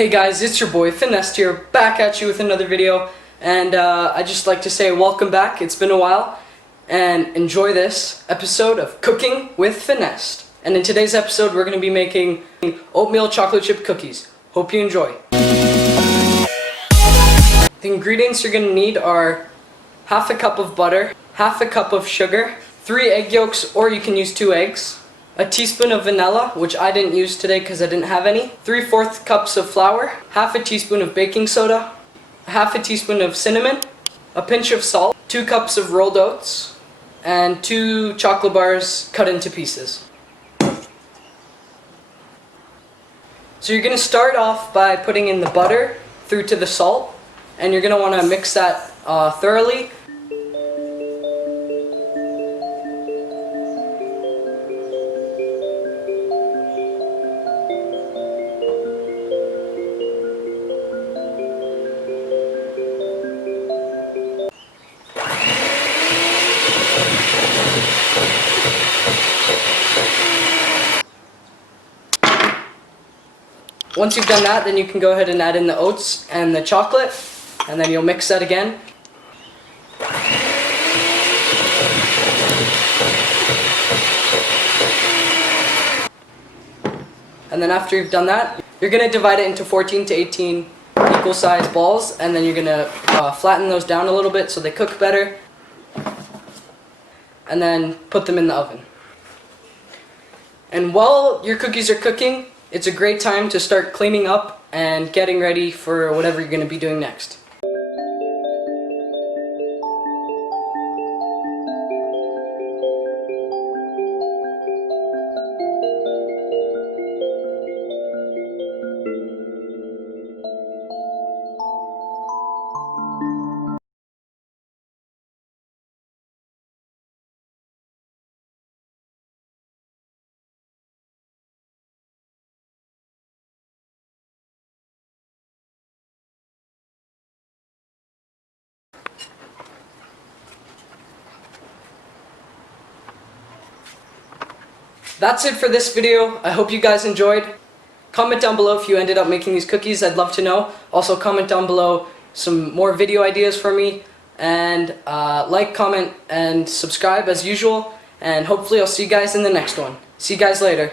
Hey guys, it's your boy FinEseD here, back at you with another video, and I'd just like to say welcome back. It's been a while, and enjoy this episode of Cooking with FinEseD. And in today's episode, we're going to be making oatmeal chocolate chip cookies. Hope you enjoy. The ingredients you're going to need are half a cup of butter, half a cup of sugar, 3 egg yolks, or you can use 2 eggs, a teaspoon of vanilla, which I didn't use today because I didn't have any, 3/4 cups of flour, half a teaspoon of baking soda, half a teaspoon of cinnamon, a pinch of salt, 2 cups of rolled oats, and 2 chocolate bars cut into pieces. So you're going to start off by putting in the butter through to the salt, and you're going to want to mix that thoroughly. Once you've done that, then you can go ahead and add in the oats and the chocolate, and then you'll mix that again. And then after you've done that, you're going to divide it into 14 to 18 equal sized balls, and then you're going to flatten those down a little bit so they cook better, and then put them in the oven. And while your cookies are cooking, it's a great time to start cleaning up and getting ready for whatever you're going to be doing next. That's it for this video. I hope you guys enjoyed. Comment down below if you ended up making these cookies. I'd love to know. Also comment down below some more video ideas for me. And like, comment, and subscribe as usual. And hopefully I'll see you guys in the next one. See you guys later.